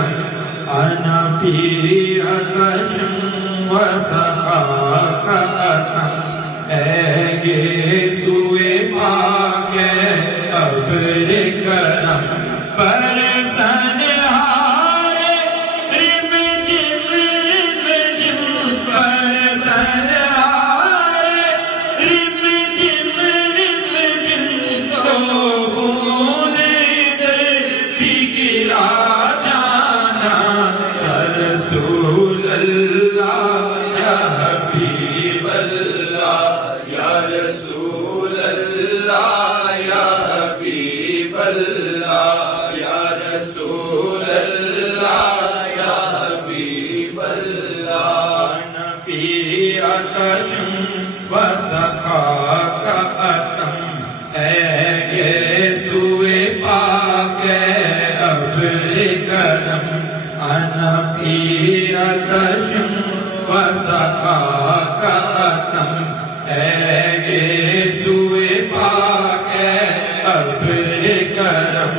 کرم انا فی عطش وسقاک اتم اے یسوع پاک ابر کرم برسنہار رم جم برسنہار رم جم تو بوندے در بگڑا جانا یا رسول اللہ یا حبیب اللہ یا رسول اللہ یا حبیب اللہ یا رسول اللہ یا حبیب اللہ انا فی عطش وسقاک اتم اے یسوع پاک ابر کرم انا فی عطش وسقاک اتم اے یسوع پاک ابر کرم